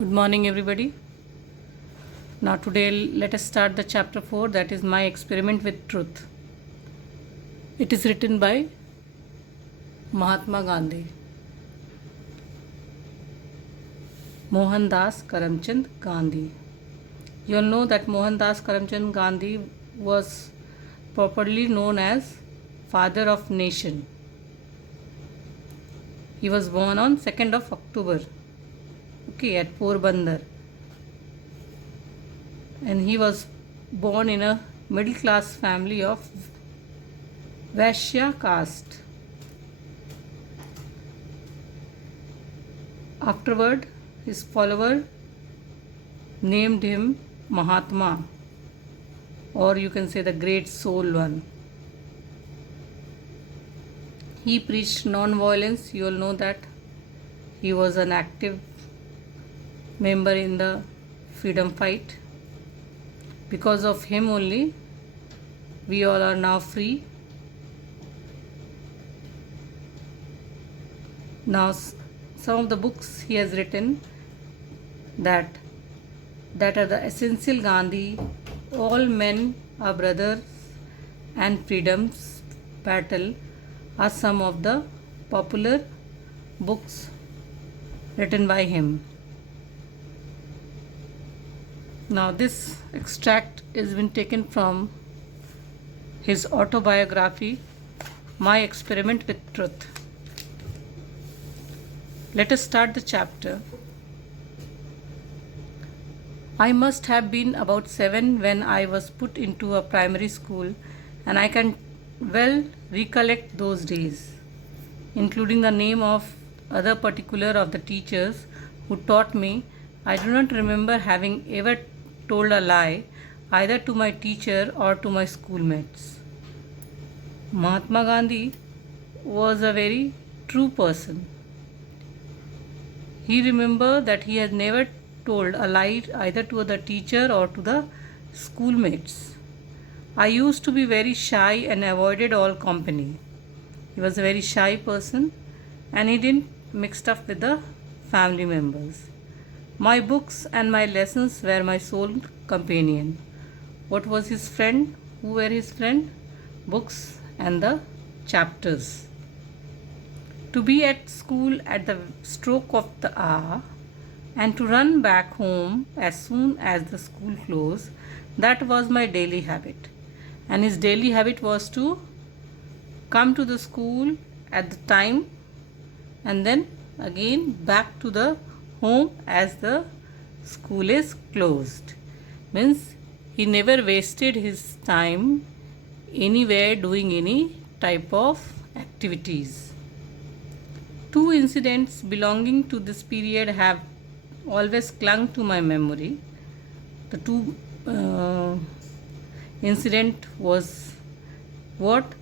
Good morning, everybody. Now, today, let us start the chapter 4, that is My Experiment with Truth. It is written by Mahatma Gandhi. Mohandas Karamchand Gandhi. You all know that Mohandas Karamchand Gandhi was properly known as Father of Nation. He was born on 2nd of October, at Porbandar. And he was born in a middle class family of Vaishya caste. Afterward, his follower named him Mahatma, or you can say the great soul one. He preached non-violence. You all know that he was an active member in the freedom fight. Because of him only, we all are now free. Now, some of the books he has written that are the Essential Gandhi, All Men Are Brothers, and Freedom's Battle are some of the popular books written by him. Now, this extract has been taken from his autobiography, My Experiment with Truth. Let us start the chapter. I must have been about 7 when I was put into a primary school, and I can well recollect those days, including the name of other particular of the teachers who taught me. I do not remember having ever told a lie either to my teacher or to my schoolmates. Mahatma Gandhi was a very true person. He remembered that he had never told a lie either to the teacher or to the schoolmates. I used to be very shy and avoided all company. He was a very shy person and he didn't mix up with the family members. My books and my lessons were my sole companion. What was his friend? Who were his friend? Books and the chapters. To be at school at the stroke of the hour and to run back home as soon as the school closed, that was my daily habit. And his daily habit was to come to the school at the time and then again back to the home as the school is closed. Means he never wasted his time anywhere doing any type of activities. 2 incidents belonging to this period have always clung to my memory. The 2 incident was what?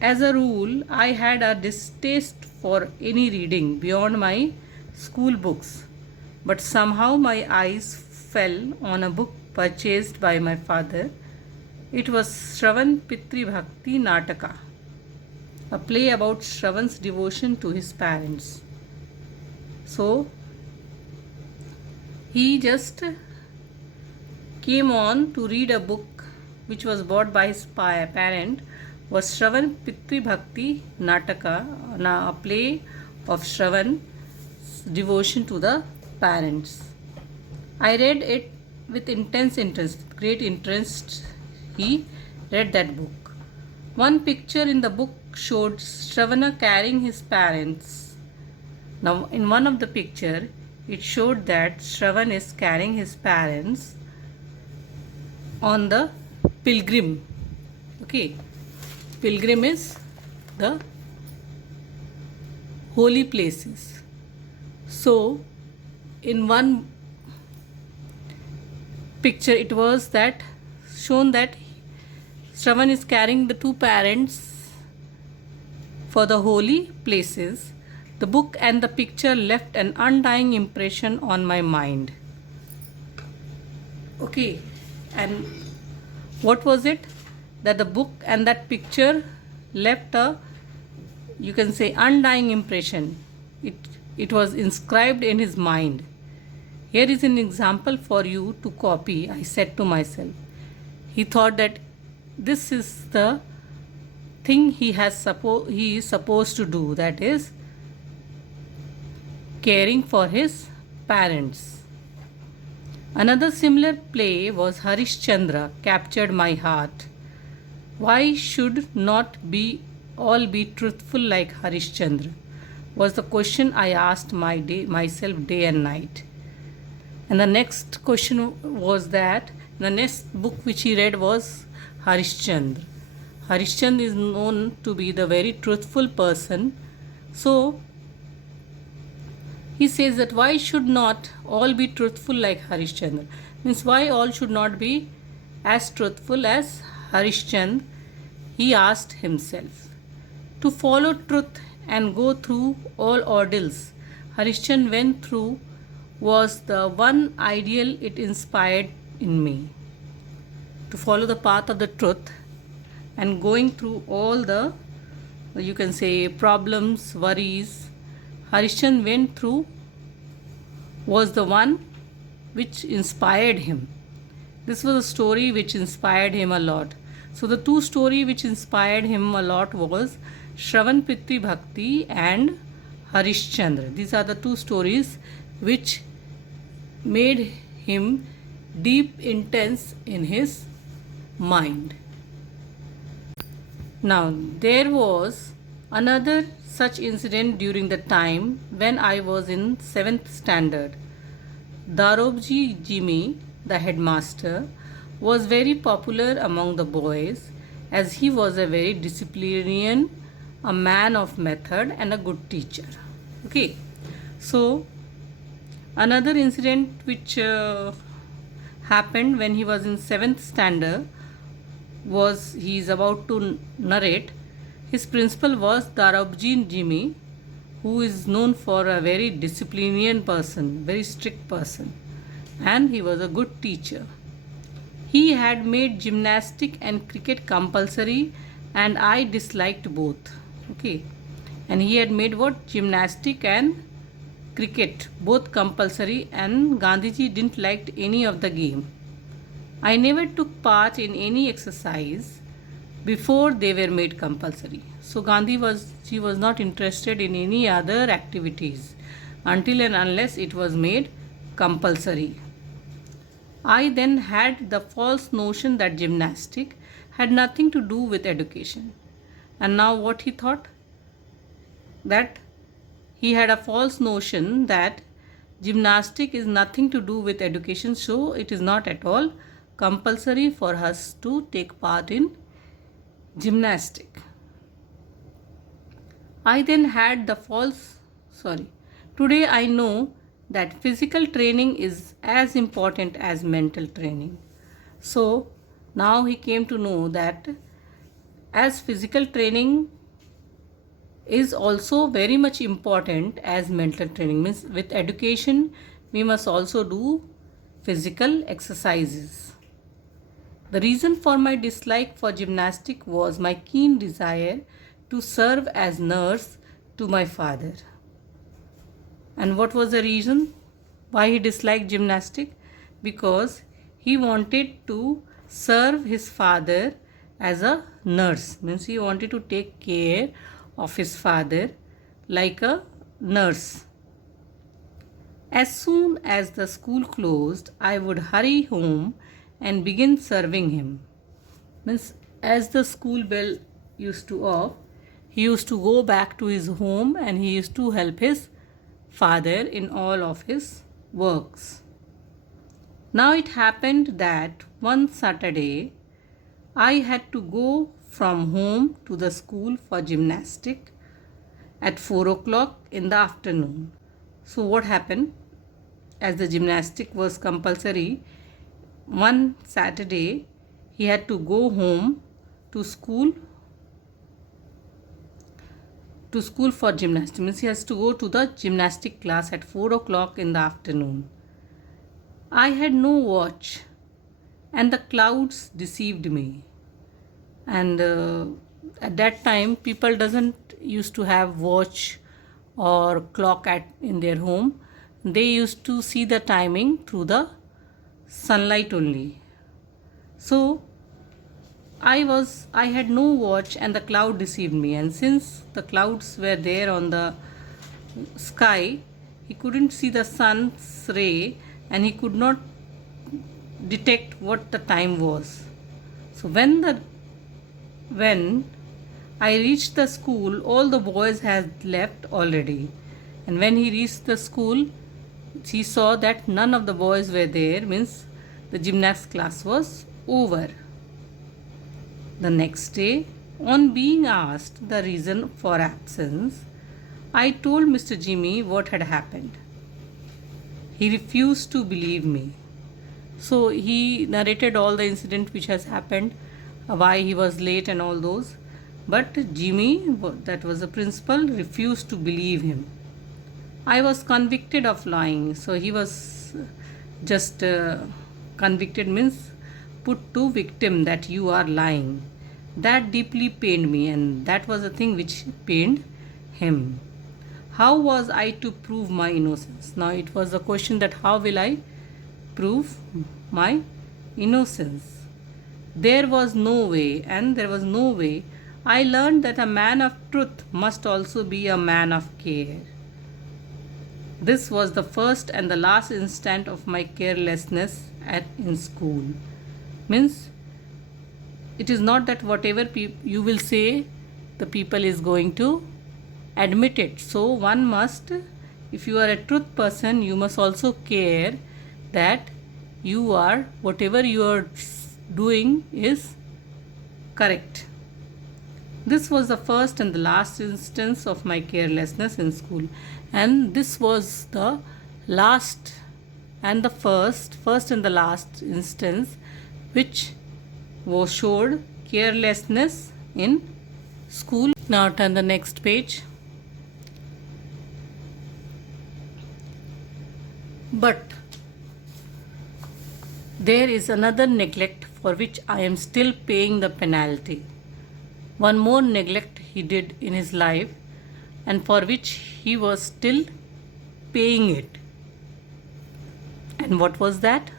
As a rule, I had a distaste for any reading beyond my school books, but somehow my eyes fell on a book purchased by my father. It was Shravan Pitri Bhakti Nataka, a play about Shravan's devotion to his parents. So he just came on to read a book which was bought by his parent, was Shravan Pitri Bhakti Nataka, a play of Shravan's devotion to the parents. I read it with intense interest, great interest. He read that book. One picture in the book showed Shravana carrying his parents. Now, in one of the picture, it showed that Shravan is carrying his parents on the pilgrim. Pilgrim is the holy places. So, in one picture, it was that shown that Shravan is carrying the 2 parents for the holy places. The book and the picture left an undying impression on my mind. And what was it? That the book and that picture left a, undying impression. It was inscribed in his mind. Here is an example for you to copy, I said to myself. He thought that this is the thing he is supposed to do, that is caring for his parents. Another similar play was Harishchandra captured my heart. Why should not be all be truthful like Harishchandra? Was the question I asked myself day and night. And the next question was that the next book which he read was Harishchandra. Harishchandra is known to be the very truthful person. So he says that why should not all be truthful like Harishchandra? Means why all should not be as truthful as Harishchandra? He asked himself. To follow truth and go through all ordeals Harishchandra went through was the one ideal it inspired in me. To follow the path of the truth and going through all the, you can say, problems, worries Harishchandra went through was the one which inspired him. This was a story which inspired him a lot. So the two stories which inspired him a lot was Shravan Pitri Bhakti and Harishchandra. These are the two stories which made him deep intense in his mind. Now there was another such incident during the time when I was in 7th standard. Darobji Jimmy, the headmaster, was very popular among the boys as he was a very disciplinarian, a man of method and a good teacher. Okay, so another incident which happened when he was in 7th standard was he is about to narrate. His principal was Darobji Jimmy, who is known for a very disciplinarian person, very strict person, and he was a good teacher. He had made gymnastic and cricket compulsory and I disliked both. Okay, and he had made what? Gymnastic and cricket both compulsory, and Gandhiji didn't like any of the game. I never took part in any exercise before they were made compulsory. So Gandhiji was not interested in any other activities until and unless it was made compulsory. I then had the false notion that gymnastic had nothing to do with education. And now what he thought? That he had a false notion that gymnastic is nothing to do with education, so it is not at all compulsory for us to take part in gymnastic. I then had the today I know that physical training is as important as mental training. So now he came to know that as physical training is also very much important as mental training. Means with education we must also do physical exercises. The reason for my dislike for gymnastic was my keen desire to serve as nurse to my father. And what was the reason why he disliked gymnastic? Because he wanted to serve his father as a nurse. Means he wanted to take care of his father like a nurse. As soon as the school closed, I would hurry home and begin serving him. Means as the school bell used to off, he used to go back to his home and he used to help his father in all of his works. Now it happened that one Saturday I had to go from home to the school for gymnastic at 4 o'clock in the afternoon. So what happened? As the gymnastic was compulsory, one Saturday he had to go home to school for gymnastics. Means he has to go to the gymnastic class at 4 o'clock in the afternoon. I had no watch and the clouds deceived me. And at that time people doesn't used to have watch or clock in their home. they used to see the timing through the sunlight only. So I had no watch and the cloud deceived me, and since the clouds were there on the sky, he couldn't see the sun's ray and he could not detect what the time was. So when I reached the school, all the boys had left already. And when he reached the school, he saw that none of the boys were there, means the gymnastics class was over. The next day, on being asked the reason for absence, I told Mr. Jimmy what had happened. He refused to believe me. So he narrated all the incident which has happened, why he was late and all those. But Jimmy, that was the principal, refused to believe him. I was convicted of lying. So he was just convicted, means put to victim that you are lying. That deeply pained me, and that was the thing which pained him. How was I to prove my innocence? Now it was the question that how will I prove my innocence? There was no way, and there was no way. I learned that a man of truth must also be a man of care. This was the first and the last instant of my carelessness in school. Means it is not that whatever you will say, the people is going to admit it. So one must, if you are a truth person, you must also care that you are, whatever you are doing is correct. This was the first and the last instance of my carelessness in school, and this was the last and the first and the last instance which was showed carelessness in school. Now turn the next page. But there is another neglect for which I am still paying the penalty. One more neglect he did in his life, and for which he was still paying it. And what was that?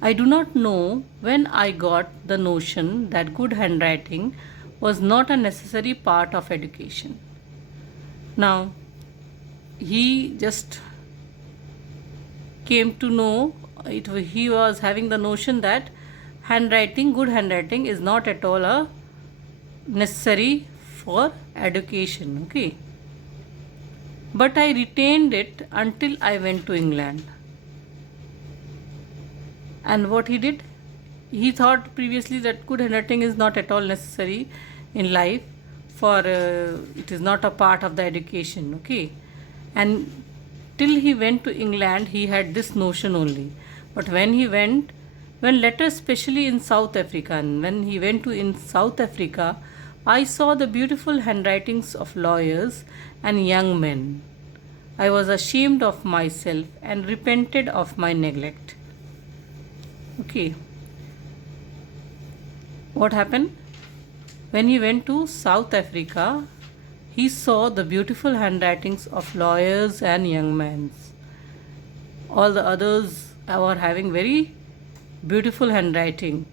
I do not know when I got the notion that good handwriting was not a necessary part of education. Now, he just came to know, he was having the notion that good handwriting is not at all a necessary for education. Okay, but I retained it until I went to England. And what he did, he thought previously that good handwriting is not at all necessary in life, for it is not a part of the education. Okay, and till he went to England, he had this notion only. But when later, especially in South Africa, and when he went to in South Africa, I saw the beautiful handwritings of lawyers and young men. I was ashamed of myself and repented of my neglect. Okay. What happened? When he went to South Africa, he saw the beautiful handwritings of lawyers and young men. All the others were having very beautiful handwriting,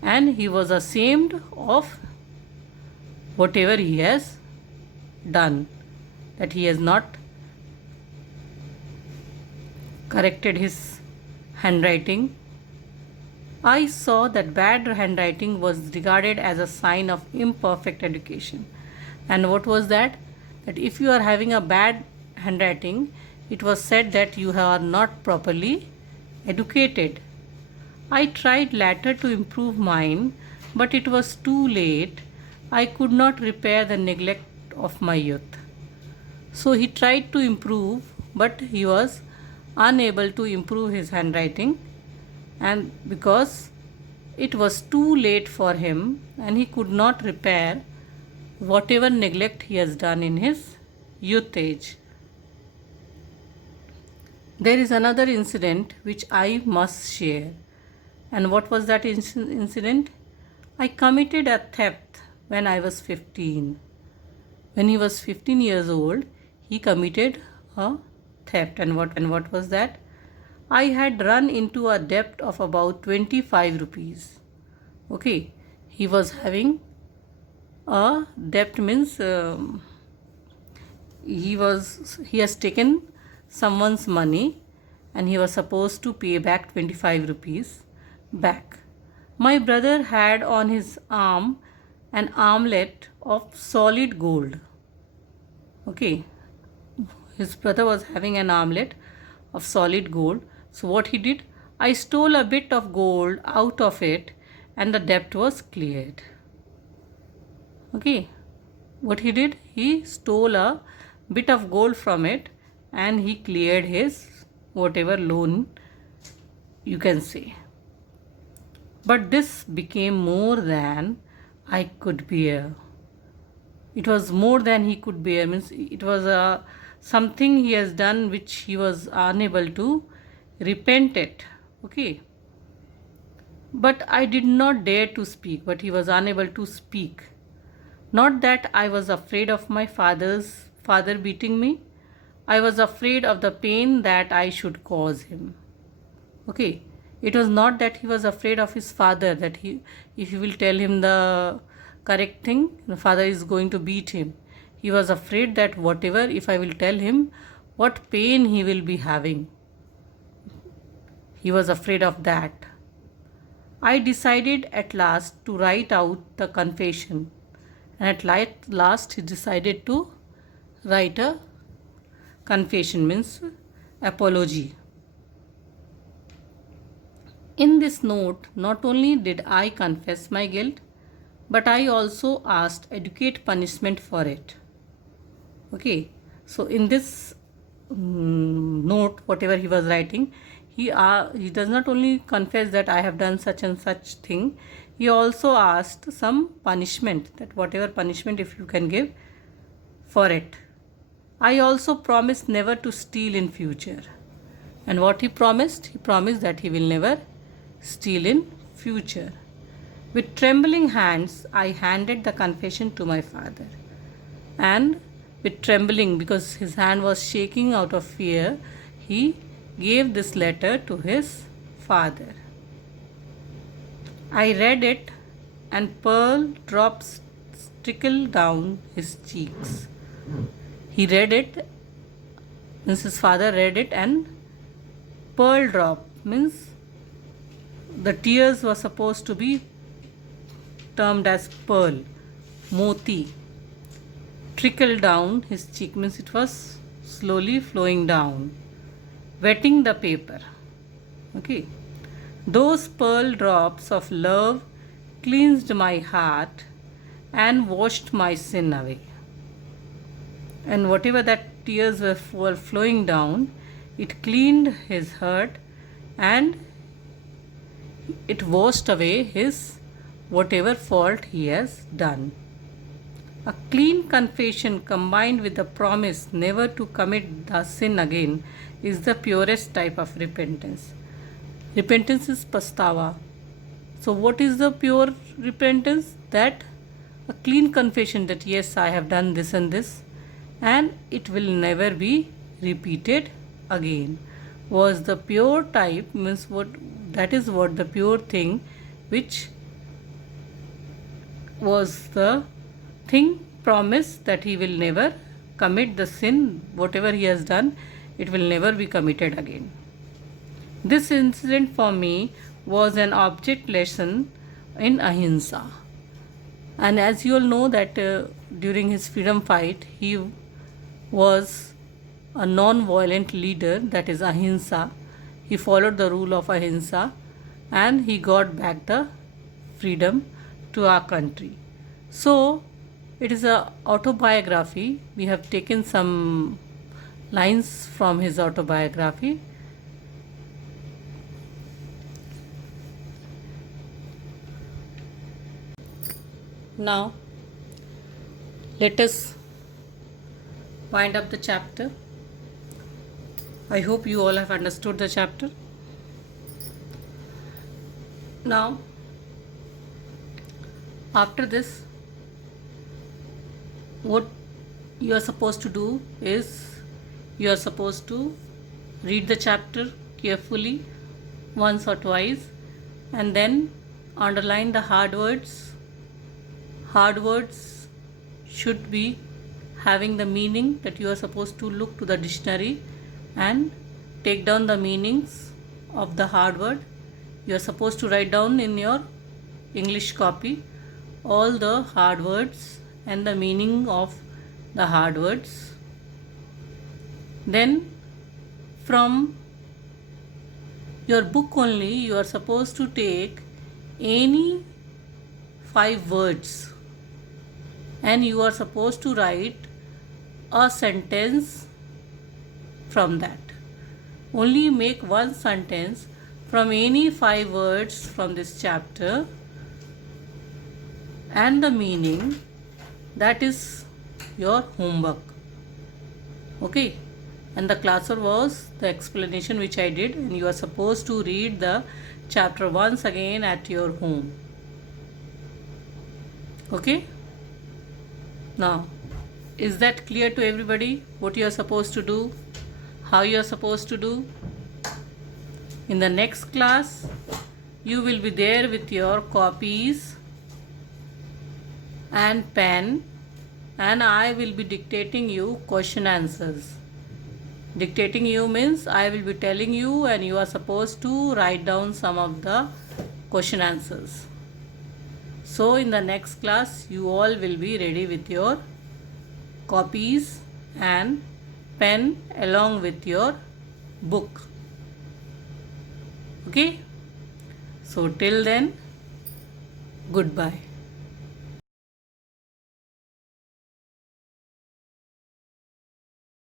and he was ashamed of whatever he has done, that he has not corrected his handwriting. I saw that bad handwriting was regarded as a sign of imperfect education. And what was that? That if you are having a bad handwriting, it was said that you are not properly educated. I tried later to improve mine, but it was too late. I could not repair the neglect of my youth. So he tried to improve, but he was unable to improve his handwriting, and because it was too late for him and he could not repair whatever neglect he has done in his youth age. There is another incident which I must share. And what was that incident? I committed a theft when I was 15. When he was 15 years old, he committed a theft. And what was that? I had run into a debt of about 25 rupees. Okay, he was having a debt, means he has taken someone's money and he was supposed to pay back 25 rupees back. My brother had on his arm an armlet of solid gold. Okay, his brother was having an armlet of solid gold. So what he did, I stole a bit of gold out of it and the debt was cleared. Okay, what he did, he stole a bit of gold from it and he cleared his whatever loan, you can say. But this became more than I could bear. It was more than he could bear, means it was something he has done which he was unable to repent it. Okay, but I did not dare to speak, but he was unable to speak. Not that I was afraid of my father beating me. I was afraid of the pain that I should cause him. Okay, it was not that he was afraid of his father, that if he will tell him the correct thing, the father is going to beat him. He was afraid that whatever, if I will tell him, what pain he will be having. He was afraid of that. I decided at last to write out the confession. And at last he decided to write a confession, means apology. In this note, not only did I confess my guilt, but I also asked adequate punishment for it. Okay, so in this note, whatever he was writing, he does not only confess that I have done such and such thing, he also asked some punishment, that whatever punishment if you can give for it. I also promised never to steal in future. And what he promised? He promised that he will never steal in future. With trembling hands, I handed the confession to my father. And with trembling, because his hand was shaking out of fear, he gave this letter to his father. I read it and pearl drops trickled down his cheeks. He read it, means his father read it, and pearl drop, means the tears were supposed to be termed as pearl, moti. Trickled down his cheek, means it was slowly flowing down, wetting the paper. Okay. Those pearl drops of love cleansed my heart and washed my sin away. And whatever that tears were flowing down, it cleaned his heart and it washed away his whatever fault he has done. A clean confession combined with the promise never to commit the sin again is the purest type of repentance. Repentance is pastava. So what is the pure repentance? That a clean confession that yes, I have done this and this and it will never be repeated again, was the pure type, means what that is what the pure thing, which was the thing promised that he will never commit the sin, whatever he has done, it will never be committed again. This incident for me was an object lesson in ahimsa. And as you all know that during his freedom fight, he was a non-violent leader, that is ahimsa. He followed the rule of ahimsa and he got back the freedom to our country. So it is a autobiography. We have taken some lines from his autobiography. Now let us wind up the chapter. I hope you all have understood the chapter. Now after this, what you are supposed to do is You are supposed to read the chapter carefully once or twice and then underline the hard words. Hard words should be having the meaning that you are supposed to look to the dictionary and take down the meanings of the hard word. You are supposed to write down in your English copy all the hard words and the meaning of the hard words. Then from your book only you are supposed to take any 5 words and you are supposed to write a sentence from that. Only make one sentence from any 5 words from this chapter and the meaning. That is your homework. Okay, and the classwork was the explanation which I did, and you are supposed to read the chapter once again at your home. Okay, now is that clear to everybody what you are supposed to do, how you are supposed to do? In the next class you will be there with your copies and pen, and I will be dictating you question answers. Dictating you means I will be telling you and you are supposed to write down some of the question answers. So in the next class you all will be ready with your copies and pen along with your book. Okay, so till then, goodbye.